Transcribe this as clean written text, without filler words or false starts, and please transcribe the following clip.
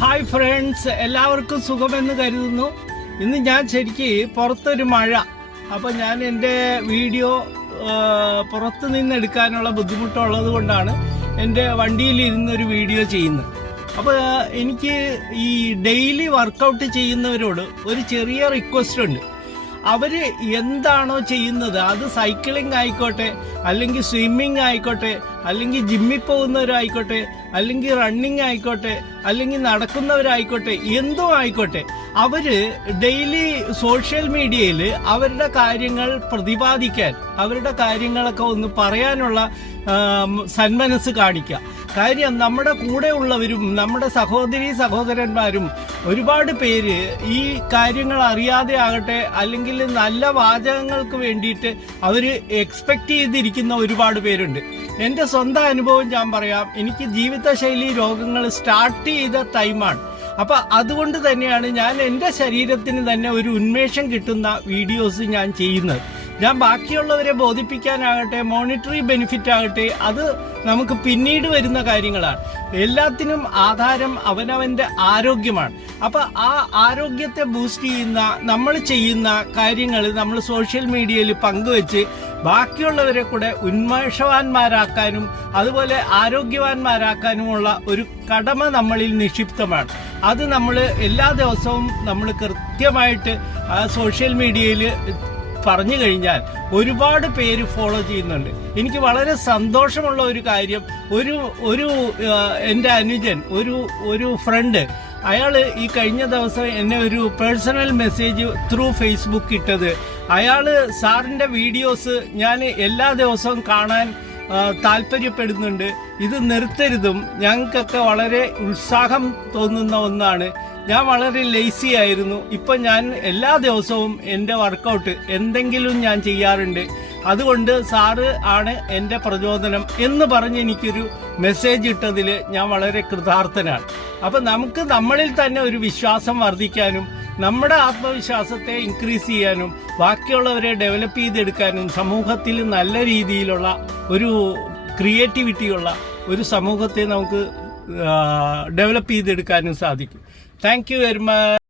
Hi friends, എല്ലാവർക്കും സുഖമെന്ന് കരുതുന്നു. ഇന്ന് ഞാൻ ശരിക്ക് പുറത്തൊരു മഴ, അപ്പോൾ ഞാൻ എൻ്റെ വീഡിയോ പുറത്ത് നിന്ന് എടുക്കാനുള്ള ബുദ്ധിമുട്ടുള്ളത് കൊണ്ടാണ് എൻ്റെ വണ്ടിയിലിരുന്നൊരു വീഡിയോ ചെയ്യുന്നത്. അപ്പോൾ എനിക്ക് ഈ ഡെയിലി വർക്കൗട്ട് ചെയ്യുന്നവരോട് ഒരു ചെറിയ റിക്വസ്റ്റ് ഉണ്ട്. അവർ എന്താണോ ചെയ്യുന്നത്, അത് സൈക്ലിംഗ് ആയിക്കോട്ടെ, അല്ലെങ്കിൽ സ്വിമ്മിങ് ആയിക്കോട്ടെ, അല്ലെങ്കിൽ ജിമ്മിൽ പോകുന്നവരായിക്കോട്ടെ, അല്ലെങ്കിൽ റണ്ണിങ് ആയിക്കോട്ടെ, അല്ലെങ്കിൽ നടക്കുന്നവരായിക്കോട്ടെ, എന്തോ ആയിക്കോട്ടെ, അവര് ഡെയിലി സോഷ്യൽ മീഡിയയിൽ അവരുടെ കാര്യങ്ങൾ പ്രതിപാദിക്കാൻ, അവരുടെ കാര്യങ്ങളൊക്കെ ഒന്ന് പറയാനുള്ള സന്മനസ് കാണിക്കുക. കാര്യം നമ്മുടെ കൂടെ ഉള്ളവരും നമ്മുടെ സഹോദരീ സഹോദരന്മാരും ഒരുപാട് പേര് ഈ കാര്യങ്ങൾ അറിയാതെ ആകട്ടെ, അല്ലെങ്കിൽ നല്ല വാചകങ്ങൾക്ക് വേണ്ടിയിട്ട് അവർ എക്സ്പെക്ട് ചെയ്തിരിക്കുന്ന ഒരുപാട് പേരുണ്ട്. എൻ്റെ സ്വന്തം അനുഭവം ഞാൻ പറയാം. എനിക്ക് ജീവിതശൈലി രോഗങ്ങൾ സ്റ്റാർട്ട് ചെയ്ത ടൈമാണ്. അപ്പം അതുകൊണ്ട് തന്നെയാണ് ഞാൻ എൻ്റെ ശരീരത്തിന് തന്നെ ഒരു ഉന്മേഷം കിട്ടുന്ന വീഡിയോസ് ഞാൻ ചെയ്യുന്നത്. ഞാൻ ബാക്കിയുള്ളവരെ ബോധിപ്പിക്കാനാകട്ടെ, മോണിറ്ററി ബെനിഫിറ്റ് ആകട്ടെ, അത് നമുക്ക് പിന്നീട് വരുന്ന കാര്യങ്ങളാണ്. എല്ലാത്തിനും ആധാരം അവനവൻ്റെ ആരോഗ്യമാണ്. അപ്പം ആ ആരോഗ്യത്തെ ബൂസ്റ്റ് ചെയ്യുന്ന, നമ്മൾ ചെയ്യുന്ന കാര്യങ്ങൾ നമ്മൾ സോഷ്യൽ മീഡിയയിൽ പങ്കുവെച്ച് ബാക്കിയുള്ളവരെ കൂടെ ഉന്മേഷവാന്മാരാക്കാനും അതുപോലെ ആരോഗ്യവാന്മാരാക്കാനുമുള്ള ഒരു കടമ നമ്മളിൽ നിക്ഷിപ്തമാണ്. അത് നമ്മൾ എല്ലാ ദിവസവും നമ്മൾ കൃത്യമായിട്ട് സോഷ്യൽ മീഡിയയിൽ പറഞ്ഞു കഴിഞ്ഞാൽ ഒരുപാട് പേര് ഫോളോ ചെയ്യുന്നുണ്ട്. എനിക്ക് വളരെ സന്തോഷമുള്ള ഒരു കാര്യം, ഒരു എൻ്റെ അനുജൻ, ഒരു ഫ്രണ്ട്, അയാൾ ഈ കഴിഞ്ഞ ദിവസം എന്നെ ഒരു പേഴ്സണൽ മെസ്സേജ് ത്രൂ ഫേസ്ബുക്ക് ഇട്ടത്. അയാൾ സാറിൻ്റെ വീഡിയോസ് ഞാൻ എല്ലാ ദിവസവും കാണാൻ താല്പര്യപ്പെടുന്നുണ്ട്, ഇത് നിർത്തരുതും, ഞങ്ങൾക്കൊക്കെ വളരെ ഉത്സാഹം തോന്നുന്ന ഒന്നാണ്. ഞാൻ വളരെ ലേസി ആയിരുന്നു, ഇപ്പം ഞാൻ എല്ലാ ദിവസവും എൻ്റെ വർക്കൗട്ട് എന്തെങ്കിലും ഞാൻ ചെയ്യാറുണ്ട്, അതുകൊണ്ട് സാറ് ആണ് എൻ്റെ പ്രചോദനം എന്ന് പറഞ്ഞ് എനിക്കൊരു മെസ്സേജ് ഇട്ടതിൽ ഞാൻ വളരെ കൃതാർത്ഥനാണ്. അപ്പം നമുക്ക് നമ്മളിൽ തന്നെ ഒരു വിശ്വാസം വർദ്ധിക്കാനും നമ്മുടെ ആത്മവിശ്വാസത്തെ ഇൻക്രീസ് ചെയ്യാനും ബാക്കിയുള്ളവരെ ഡെവലപ്പ് ചെയ്തെടുക്കാനും സമൂഹത്തിൽ നല്ല രീതിയിലുള്ള ഒരു ക്രിയേറ്റിവിറ്റിയുള്ള ഒരു സമൂഹത്തെ നമുക്ക് ഡെവലപ്പ് ചെയ്തെടുക്കാനും സാധിക്കും. Thank you very much.